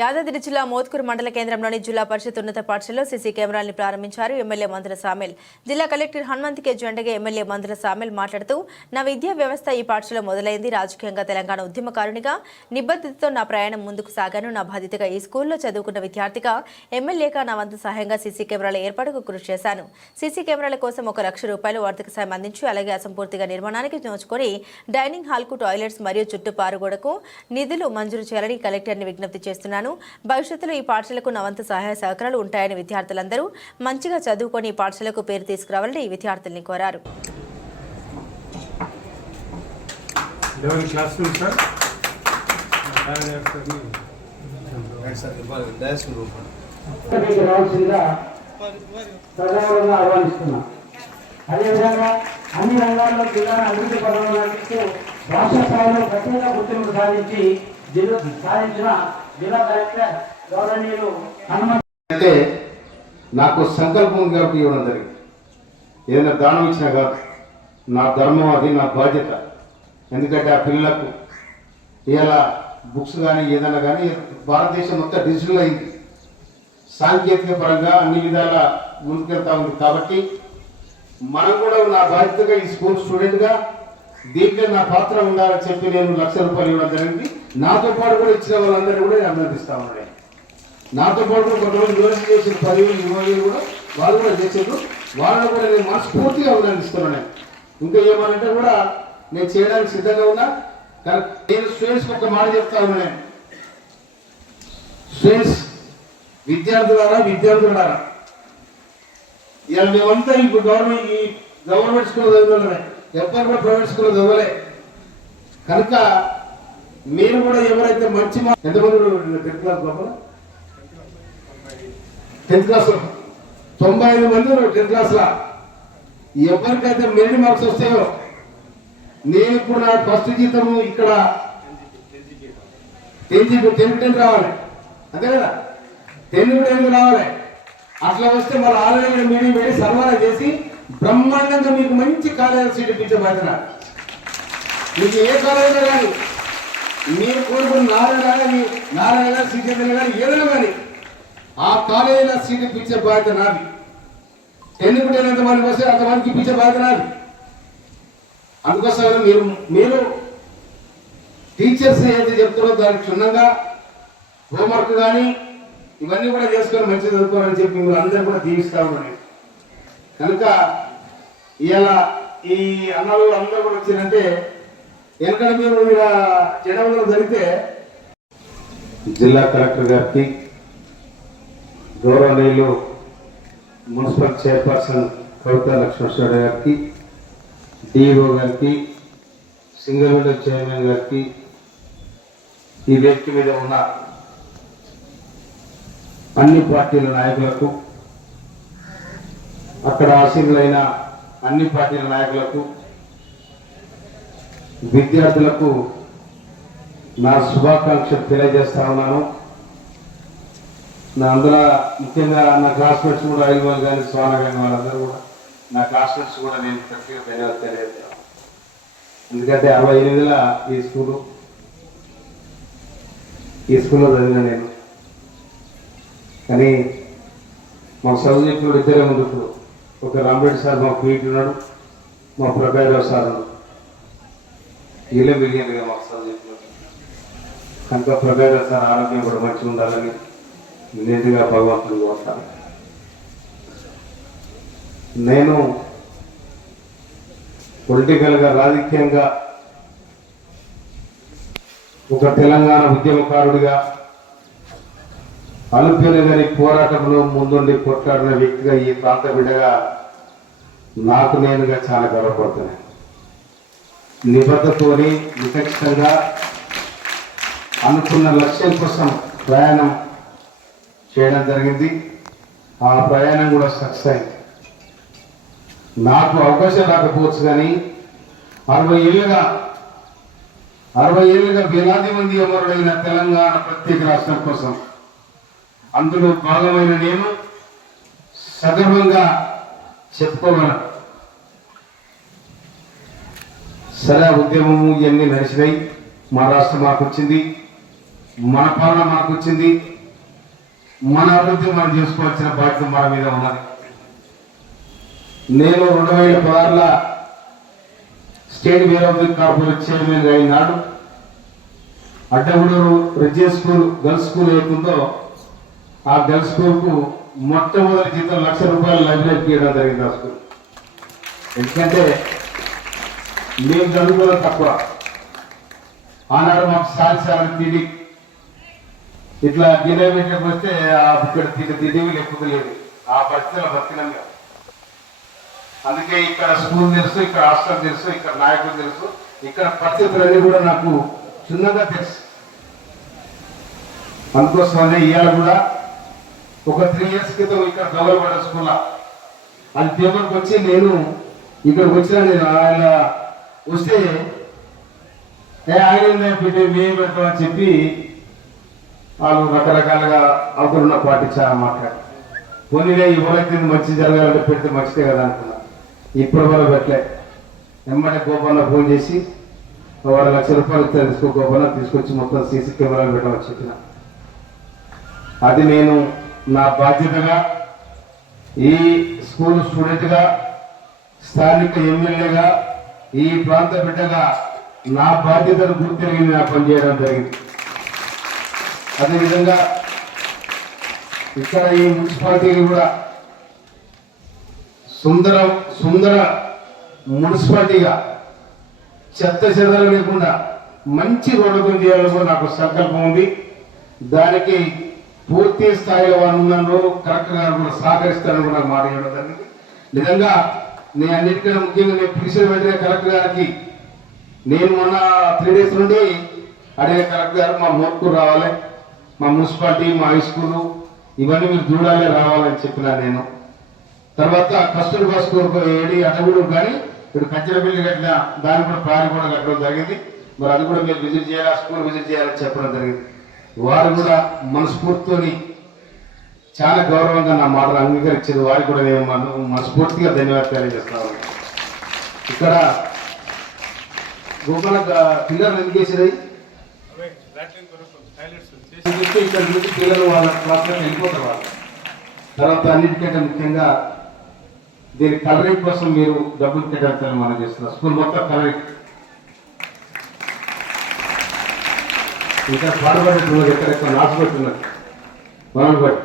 యాదాద్రి జిల్లా మోత్కూరు మండల కేంద్రంలోని జిల్లా పరిషత్ ఉన్నత పాఠశాలలో సీసీ కెమెరాలను ప్రారంభించారు ఎమ్మెల్యే మందుల సామెల్. జిల్లా కలెక్టర్ హనుమంత్ కే జెండగా ఎమ్మెల్యే మందుల సామెల్ మాట్లాడుతూ, నా విద్యా వ్యవస్థ ఈ పాఠశాల మొదలైంది. రాజకీయంగా తెలంగాణ ఉద్యమకారునిగా నిబద్ధతతో నా ప్రయాణం ముందుకు సాగాను. నా బాధ్యతగా ఈ స్కూల్లో చదువుకున్న విద్యార్థిగా ఎమ్మెల్యేగా నా వంతు సహాయంగా సీసీ కెమెరాల ఏర్పాటుకు కృషి చేశాను. సీసీ కెమెరాల కోసం ₹1,00,000 ఆర్థిక సాయం అందించి అలాగే అసంపూర్తిగా నిర్మాణానికి నోచుకొని డైనింగ్ హాల్కు టాయిలెట్స్ మరియు చుట్టూ పారుగోడకు నిధులు మంజూరు చేయాలని కలెక్టర్ని విజ్ఞప్తి చేస్తున్నాను. భవిష్యత్తులో ఈ పాఠశాలకు నా వంతు సహాయ సహకారాలు ఉంటాయని విద్యార్థులందరూ మంచిగా చదువుకొని ఈ పాఠశాలకు పేరు తీసుకురావాలని విద్యార్థుల్ని కోరారు. అదేవిధంగా అన్ని రంగాల్లో జిల్లాను అభివృద్ధి పరచడానికి రాష్ట్ర స్థాయిలో ప్రత్యేక గుర్తింపు సాధించిన జిల్లా కలెక్టర్ గౌరవనీయులు అంటే నాకు సంకల్పం కాబట్టి ఇవ్వడం జరిగింది. ఏదైనా దానం ఇచ్చినా కాదు, నా ధర్మం, అది నా బాధ్యత. ఎందుకంటే ఆ పిల్లలకు ఇలా బుక్స్ కానీ ఏదైనా కానీ భారతదేశం మొత్తం డిజిటల్ అయింది, సాంకేతిక పరంగా అన్ని విధాల ముందుకెళ్తా ఉంది. కాబట్టి మనం కూడా నా బాధ్యతగా ఈ స్కూల్ స్టూడెంట్గా దీంట్లో నా పాత్ర ఉండాలని చెప్పి నేను ₹1,00,000 ఇవ్వడం జరిగింది. నాతో పాటు కూడా ఇచ్చిన వాళ్ళందరినీ కూడా నేను అభినందిస్తా ఉన్నాను. నాతో పాటు కూడా కొంతమంది యూనివర్సిటీ చేసిన 10,000, 20,000 కూడా వాళ్ళు కూడా చేసేది, వాళ్ళని కూడా నేను మనస్ఫూర్తిగా అభినందిస్తున్నాను. ఇంకా ఏమనంటే కూడా నేను చేయడానికి సిద్ధంగా ఉన్నా. నేను స్టూడెంట్స్కి ఒక మాట చెప్తా ఉన్నా. నేను స్టూడెంట్స్, విద్యార్థులారా ఇలా మేమంతా ఇప్పుడు గవర్నమెంట్ స్కూల్ చదివిన ఎవ్వరు కూడా ప్రైవేట్ స్కూల్లో చదవలే. కనుక మీరు కూడా ఎవరైతే మంచి ఎంతమంది 10th క్లాస్ లోపల 10th క్లాస్ 95 మంది 10th క్లాస్ లా ఎవరికైతే మెరిట్ మార్క్స్ వస్తాయో, నేను ఇప్పుడు నా ఫస్ట్ జీతము ఇక్కడ 10 రావాలి, అంతే కదా, 10 రావాలి. అట్లా వస్తే మరి ఆల్రెడీ మీడియం పెట్టి సర్వనా చేసి బ్రహ్మాండంగా మీకు మంచి కాలేజీ సీట్ ఇప్పించే బాధ్యత. మీకు ఏ కాలేజీలో కానీ మీరు కోరుకున్న నారాయణ సీజన్ కానీ ఏదైనా కానీ ఆ కాలేజీలో సీట్ ఇప్పించే బాధ్యత నాది. 10 ఎంతమందికి వస్తే అంతమందికి ఇప్పించే బాధ్యత నాది. అందుకోసం మీరు టీచర్స్ ఏదైతే చెప్తారో దానికి క్షుణ్ణంగా హోంవర్క్ కానీ ఇవన్నీ కూడా చేసుకొని మంచిగా చదువుకోవాలని చెప్పి మీరు అందరూ కూడా దీవిస్తా ఉన్నారు. కనుక ఇలా ఈ అన్నలు అందరూ కూడా వచ్చిందంటే ఎందుకంటే మీరు జనవరిలో జరిగితే జిల్లా కలెక్టర్ గారికి, గౌరవనీయులు మున్సిపల్ చైర్పర్సన్ కవితా లక్ష్మణ్ గారికి, డిఓ గారికి, సింగిల్ విండో చైర్మన్ గారికి, ఈ వేదిక మీద ఉన్న అన్ని పార్టీల నాయకులకు, అక్కడ ఆసీనులైన అన్ని పార్టీల నాయకులకు, విద్యార్థులకు నా శుభాకాంక్షలు తెలియజేస్తా ఉన్నాను. నా అందులో ముఖ్యంగా నా క్లాస్మేట్స్ కూడా ఐదువాళ్ళు కానీ సోన కానీ వాళ్ళందరూ కూడా నా క్లాస్మేట్స్ కూడా నేను ప్రత్యేక ధన్యవాదాలు తెలియజేస్తాను. ఎందుకంటే 68లో ఈ స్కూల్లో చదివిన నేను. కానీ మా చదువు చెప్పినప్పుడు ఇద్దరే ముందు. ఇప్పుడు ఒక రామరెడ్డి సార్ మా పీటీ ఉన్నాడు, మా ప్రభారావు సార్ ఉన్నాడు. వీళ్ళే మిగిలినగా మాకు చదువు చెప్పినప్పుడు. కనుక ప్రభారావు సార్ ఆరోగ్యం కూడా మంచిగా ఉండాలని నిజంగా భగవంతుడు కోరుతాను. నేను పొలిటికల్గా, రాజకీయంగా ఒక తెలంగాణ ఉద్యమకారుడిగా అలుపెను గారి పోరాటంలో ముందుండి కొట్లాడిన వ్యక్తిగా, ఈ ప్రాంత బిడ్డగా నాకు నేనుగా చాలా గర్వపడుతున్నాను. నిబద్ధతోని నిఖచ్చితంగా అనుకున్న లక్ష్యం కోసం ప్రయాణం చేయడం జరిగింది. ఆ ప్రయాణం కూడా సక్సెస్ అయింది. నాకు అవకాశం రాకపోవచ్చు కానీ 60 ఏళ్ళుగా వేలాది మంది అమరుడైన తెలంగాణ ప్రత్యేక రాష్ట్రం కోసం అందులో భాగమైన నేను సగర్వంగా చెప్పుకోగలను. సరే, ఉద్యమము ఇవన్నీ నడిచినాయి. మా రాష్ట్రం మాకు వచ్చింది. మన పాలన మనకు వచ్చింది, మన అభివృద్ధి మనం చేసుకోవాల్సిన బాధ్యత మన మీద ఉన్నది. నేను 2016 స్టేట్ వేరౌట్ కార్పొరేట్ చైర్మన్ అయిన నాడు అడ్డగూడూరు రెడ్జే స్కూల్ గర్ల్స్ స్కూల్ ఏతుందో ఆ గర్ల్స్ స్కూల్కు మొట్టమొదటి జీతం ₹1,00,000 లైబ్రరీకి ఇవ్వడం జరిగింది. ఆ స్కూల్ ఎందుకంటే మేము చదువుకోవడం తక్కువ. ఆనాడు మాకు సారి తిరిగి ఇట్లా గిన్నె పెట్టినప్పుడు వస్తే ఆ ఇక్కడ తిరిగి లేకపోతే లేదు. ఆ పరిస్థితిలో బతికినాం మేము. అందుకే ఇక్కడ స్కూల్ తెలుసు, ఇక్కడ హాస్టల్ తెలుసు, ఇక్కడ నాయకులు తెలుసు, ఇక్కడ పరిస్థితులన్నీ కూడా నాకు చిన్నగా తెలుసు. అందుకోసమనే ఇవాళ కూడా ఒక 3 years క్రితం ఇక్కడ గౌరవపడ్డ స్కూల్ అది పేపర్కి వచ్చి నేను ఇక్కడికి వచ్చిన నేను ఆయన వస్తే ఆయన పెట్టి మేము పెడతామని చెప్పి వాళ్ళు రకరకాలుగా అవతలున్న పార్టీ చాలా మాట్లాడారు. పోనీలే ఎవరైతే మంచి జరగాలంటే పెడితే మంచిదే కదా అనుకున్నా. ఇప్పుడు వరకు పెట్టలే. వెంబడే గోపాల ఫోన్ చేసి ₹1,00,000 ఇస్తే తీసుకో గోపాల తీసుకొచ్చి మొత్తం సీసీ కెమెరాలు పెట్టమని చెప్పిన. అది నేను నా బాధ్యతగా ఈ స్కూల్ స్టూడెంట్గా, స్థానిక ఎమ్మెల్యేగా, ఈ ప్రాంత బిడ్డగా నా బాధ్యతను గుర్తిరిగి నా పనిచేయడం జరిగింది. అదేవిధంగా ఇక్కడ ఈ మున్సిపాలిటీని కూడా సుందర మున్సిపాలిటీగా చెత్త చెదలు లేకుండా మంచి రోడ్డు చేయాలని కూడా నాకు సంకల్పం ఉంది. దానికి పూర్తి స్థాయిలో వాళ్ళు కలెక్టర్ గారు కూడా సహకరిస్తారని కూడా నాకు మాట ఇవ్వడం జరిగింది. నిజంగా నేను అన్నిటికన్నా ముఖ్యంగా నేను పిలిచిన వెంటనే కలెక్టర్ గారికి నేను మొన్న 3 days నుండి అడిగే కలెక్టర్ గారు మా మోర్కూరు రావాలి, మా మున్సిపాలిటీ, మా హై స్కూలు ఇవన్నీ మీరు చూడాలి రావాలని చెప్పినా నేను. తర్వాత కస్తూర్బా స్కూల్ ఏడి అటగూడు కానీ ఇప్పుడు కంచెలపల్లి కట్టిన దాన్ని కూడా ప్రారి కూడా కట్టడం జరిగింది. మరి అది కూడా మీరు విజిట్ చేయాలి, స్కూల్ విజిట్ చేయాలని చెప్పడం జరిగింది. వారు కూడా మనస్ఫూర్తితోని చాలా గౌరవంగా నా మాటలు అంగీకరించేది. వారికి కూడా నేను మనస్ఫూర్తిగా ధన్యవాదాలు తెలియజేస్తాను. ఇక్కడ గోపాల పిల్లలు ఎందుకు వేసేది ఇక్కడ నుంచి పిల్లలు వాళ్ళ క్లాస్లోకి వెళ్ళిపోతారు. వాళ్ళు తర్వాత అన్నిటికంటే ముఖ్యంగా దీని కలరింగ్ కోసం మీరు డబ్బులు కేటాయించాలని మనం చేస్తున్నాం. స్కూల్ మొత్తం కలరింగ్ ఇంకా పాడుపడేటువంటి ఎక్కడెక్కడ నాశపెట్టున్నారు మనం బట్టి